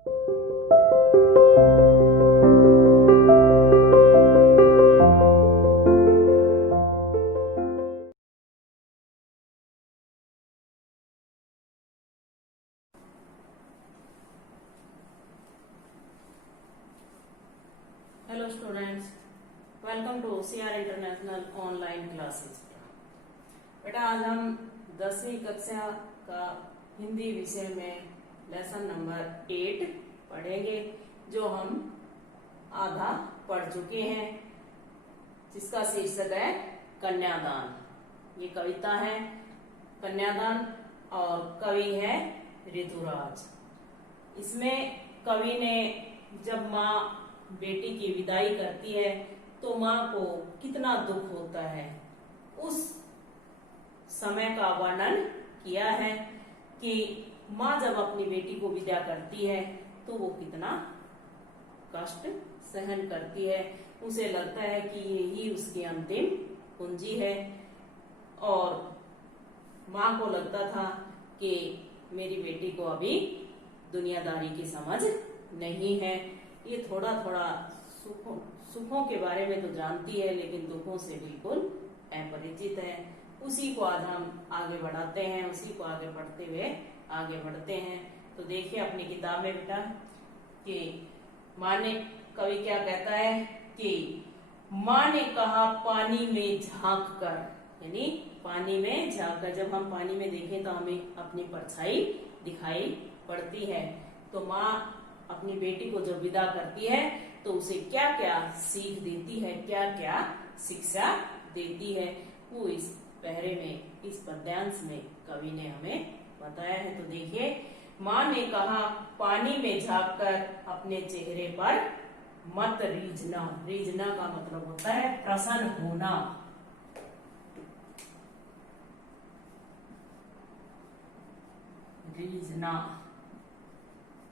Hello students, welcome to CR international online classes. बेटा आज हम 10वीं कक्षा का हिंदी विषय में लेसन नंबर 8 पढ़ेंगे, जो हम आधा पढ़ चुके हैं, जिसका शीर्षक है कन्यादान। ये कविता है कन्यादान और कवि है ऋतुराज। इसमें कवि ने जब माँ बेटी की विदाई करती है तो माँ को कितना दुख होता है, उस समय का वर्णन किया है कि माँ जब अपनी बेटी को विदा करती है तो वो कितना कष्ट सहन करती है। उसे लगता है कि यही उसकी अंतिम कुंजी है, और माँ को लगता था कि मेरी बेटी को अभी दुनियादारी की समझ नहीं है। ये थोड़ा थोड़ा सुखों के बारे में तो जानती है, लेकिन दुखों से बिल्कुल अपरिचित है। उसी को आज हम आगे बढ़ाते हैं, उसी को आगे पढ़ते हुए आगे बढ़ते हैं। तो देखिए अपनी किताब में बेटा कि माँ ने, कवि क्या कहता है कि माँ ने कहा पानी में झांक कर, यानी पानी में झांक कर, जब हम पानी में देखें तो हमें अपनी परछाई दिखाई पड़ती है। तो माँ अपनी बेटी को जब विदा करती है तो उसे क्या क्या सीख देती है, क्या क्या शिक्षा देती है, वो इस पहरे में, इस पद्यांश में कवि ने हमें बताया है। तो देखिए, माँ ने कहा पानी में झांक कर अपने चेहरे पर मत रीझना। रीझना का मतलब होता है प्रसन्न होना। रीझना,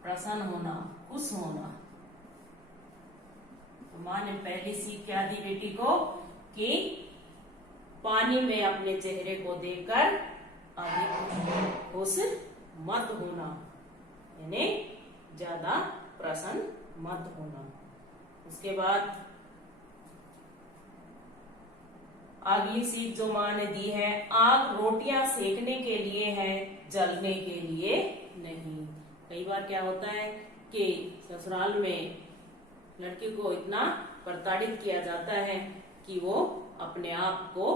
प्रसन्न होना, खुश होना। तो माँ ने पहली सीख क्या दी बेटी को कि पानी में अपने चेहरे को देखकर अधिक खुश मत होना, यानी ज्यादा प्रसन्न मत होना। उसके बाद अगली सीख जो माँ ने दी है, आग रोटियां सेकने के लिए है, जलने के लिए नहीं। कई बार क्या होता है कि ससुराल में लड़की को इतना प्रताड़ित किया जाता है कि वो अपने आप को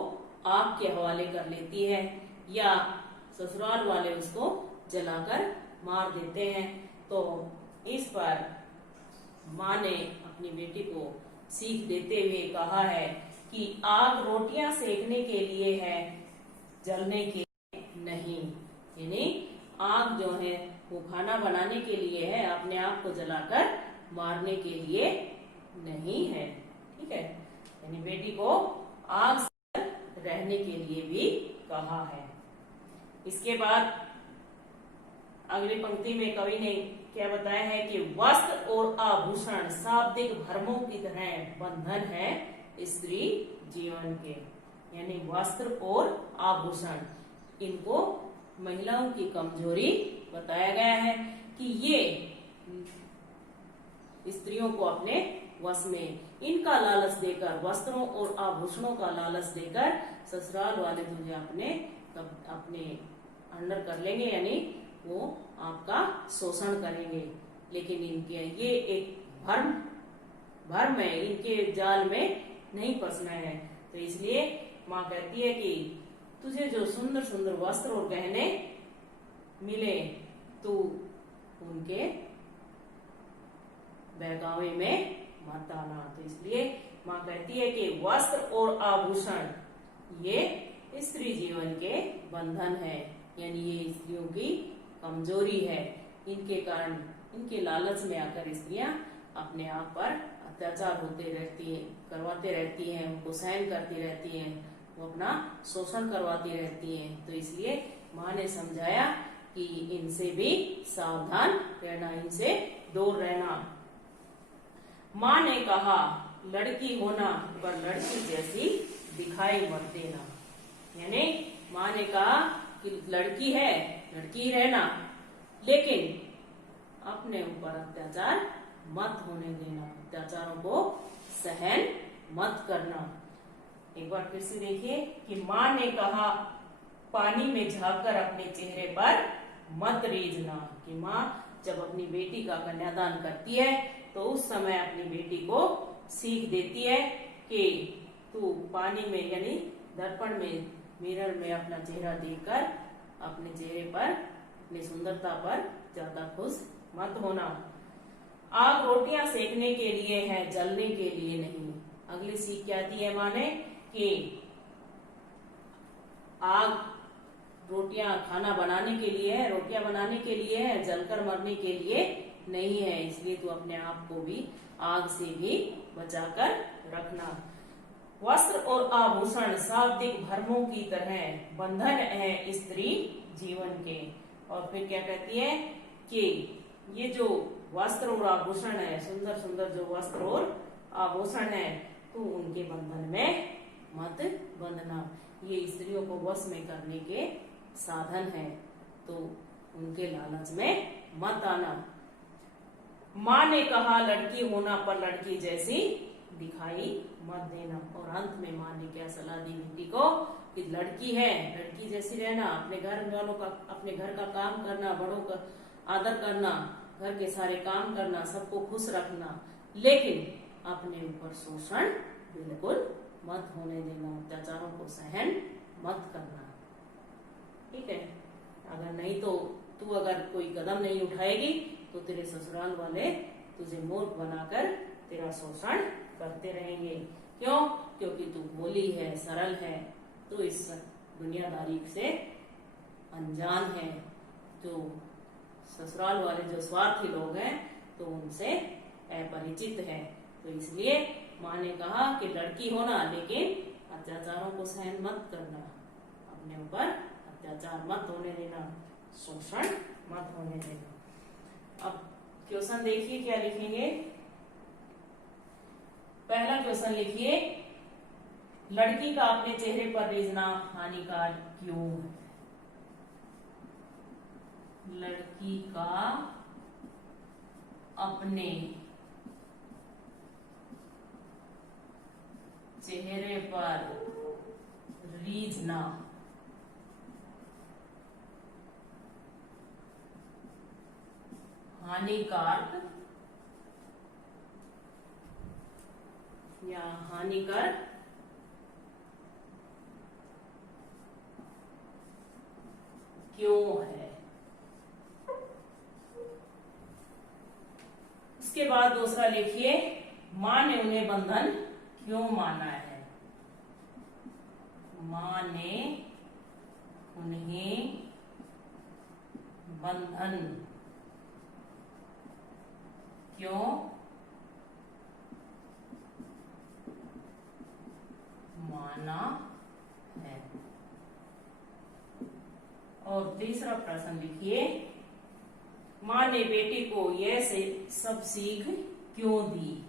आग के हवाले कर लेती है, या ससुराल वाले उसको जलाकर मार देते हैं। तो इस पर माँ ने अपनी बेटी को सीख देते हुए कहा है कि आग रोटियां सेकने के लिए है, जलने के नहीं। यानी आग जो है वो खाना बनाने के लिए है, अपने आप को जलाकर मारने के लिए नहीं है। ठीक है, यानी बेटी को आग से रहने के लिए भी कहा है। इसके बाद अगली पंक्ति में कवि ने क्या बताया है कि वस्त्र और आभूषण शाब्दिक भ्रमों की तरह बंधन है स्त्री जीवन के। यानी वस्त्र और आभूषण, इनको महिलाओं की कमजोरी बताया गया है कि ये स्त्रियों को अपने वश में, इनका लालच देकर, वस्त्रों और आभूषणों का लालच देकर ससुराल वाले तुझे अपने अंडर कर लेंगे, यानी वो आपका शोषण करेंगे। लेकिन इनके ये एक भ्रम है, इनके जाल में नहीं फंसना है। तो इसलिए माँ कहती है कि तुझे जो सुंदर सुंदर वस्त्र और गहने मिले, तू उनके बहकावे में मत आना। तो इसलिए माँ कहती है कि वस्त्र और आभूषण ये स्त्री जीवन के बंधन है, यानी ये स्त्रियों की कमजोरी है। इनके कारण, इनके लालच में आकर स्त्रियां अपने आप पर अत्याचार करवाते रहती हैं, उनको सहन करती रहती हैं, वो अपना शोषण करवाती रहती हैं। तो इसलिए माँ ने समझाया कि इनसे भी सावधान रहना, इनसे दूर रहना। माँ ने कहा लड़की होना पर लड़की जैसी दिखाई मत देना। यानी माँ ने कहा कि लड़की है, लड़की रहना, लेकिन अपने ऊपर अत्याचार मत होने देना, अत्याचारों को सहन मत करना। एक बार फिर से देखिए कि माँ ने कहा पानी में झांककर अपने चेहरे पर मत रीझना, कि माँ जब अपनी बेटी का कन्यादान करती है तो उस समय अपनी बेटी को सीख देती है कि तू पानी में यानी दर्पण में, मिरर में अपना चेहरा देखकर अपने चेहरे पर, अपनी सुंदरता पर ज्यादा खुश मत होना। आग रोटियां सेकने के लिए है, जलने के लिए नहीं। अगली सीख क्या दी है माँ ने कि आग रोटियां खाना बनाने के लिए है, रोटियां बनाने के लिए है, जलकर मरने के लिए नहीं है। इसलिए तू अपने आप को भी आग से भी बचाकर रखना। वस्त्र और आभूषण शाब्दिक भरमों की तरह बंधन है स्त्री जीवन के। और फिर क्या कहती है कि ये जो वस्त्र और आभूषण है, सुंदर सुंदर जो वस्त्र और आभूषण है, तो उनके बंधन में मत बंधना। ये स्त्रियों को वश में करने के साधन है, तो उनके लालच में मत आना। माँ ने कहा लड़की होना पर लड़की जैसी दिखाई मत देना। और अंत में माँ ने क्या सलाह दी बेटी को कि लड़की है, लड़की जैसी रहना, अपने घर वालों का, अपने घर का काम करना, बड़ों का आदर करना, घर के सारे काम करना, सबको खुश रखना, लेकिन अपने ऊपर शोषण बिल्कुल मत होने देना, अत्याचारों को सहन मत करना। ठीक है, अगर नहीं तो तू अगर कोई कदम नहीं उठाएगी तो तेरे ससुराल वाले तुझे मूर्ख बनाकर तेरा शोषण करते रहेंगे। क्यों? क्योंकि तू भोली है, सरल है, तो इस दुनियादारी से अनजान है। जो ससुराल वाले जो स्वार्थी लोग हैं तो उनसे अपरिचित है। तो इसलिए माँ ने कहा कि लड़की होना, लेकिन अत्याचारों को सहन मत करना, अपने ऊपर अत्याचार मत होने देना, शोषण मत होने देना। अब क्वेश्चन देखिए क्या लिखेंगे। पहला क्वेश्चन लिखिए, लड़की का अपने चेहरे पर रीझना हानिकारक क्यों है? लड़की का अपने चेहरे पर रीझना हानिकारक या हानिकर क्यों है? इसके बाद दूसरा लिखिए, माँ ने उन्हें बंधन क्यों माना है? माँ ने उन्हें बंधन क्यों माना है? और तीसरा प्रश्न लिखिए, माँ ने बेटी को यह सब सीख क्यों दी?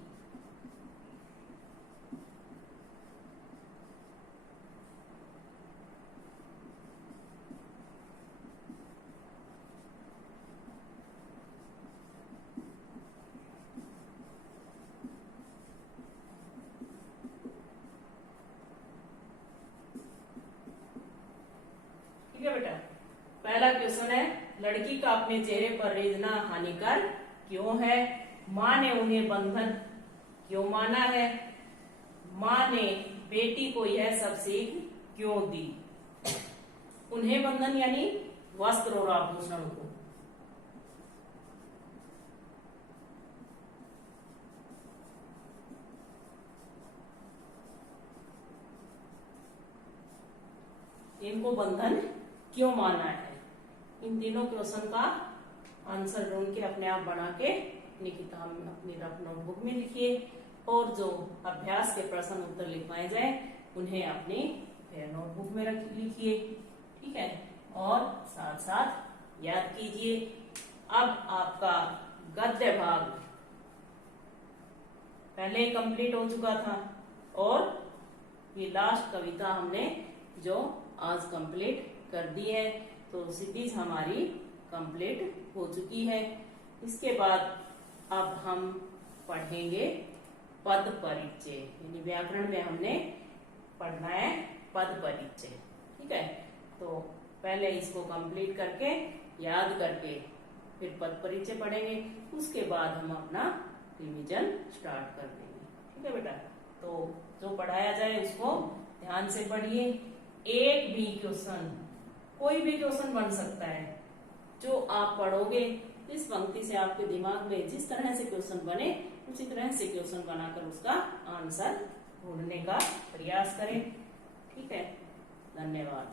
ठीक है बेटा, पहला क्वेश्चन है लड़की का अपने चेहरे पर रीझना हानिकारक क्यों है? माँ ने उन्हें बंधन क्यों माना है? माँ ने बेटी को यह सब सीख क्यों दी? उन्हें बंधन यानी वस्त्र और आभूषण को। इनको बंधन क्यों माना है? इन तीनों क्वेश्चन का आंसर ढूंढ के अपने आप बना के अपनी किताब में, अपनी रफ नोटबुक में लिखिए, और जो अभ्यास के प्रश्न उत्तर लिखवाए जाए उन्हें अपनी नोटबुक में लिखिए। ठीक है, और साथ साथ याद कीजिए। अब आपका गद्य भाग पहले ही कंप्लीट हो चुका था, और ये लास्ट कविता हमने जो आज कंप्लीट कर दी है, तो सिटीज हमारी कंप्लीट हो चुकी है। इसके बाद अब हम पढ़ेंगे पद परिचय, यानी व्याकरण में हमने पढ़ना है पद परिचय। ठीक है, तो पहले इसको कंप्लीट करके याद करके फिर पद परिचय पढ़ेंगे, उसके बाद हम अपना रिवीजन स्टार्ट कर देंगे। ठीक है बेटा, तो जो पढ़ाया जाए उसको ध्यान से पढ़िए। एक भी क्वेश्चन, कोई भी क्वेश्चन बन सकता है, जो आप पढ़ोगे इस पंक्ति से आपके दिमाग में जिस तरह से क्वेश्चन बने उसी तरह से क्वेश्चन बनाकर उसका आंसर ढूंढने का प्रयास करें। ठीक है, धन्यवाद।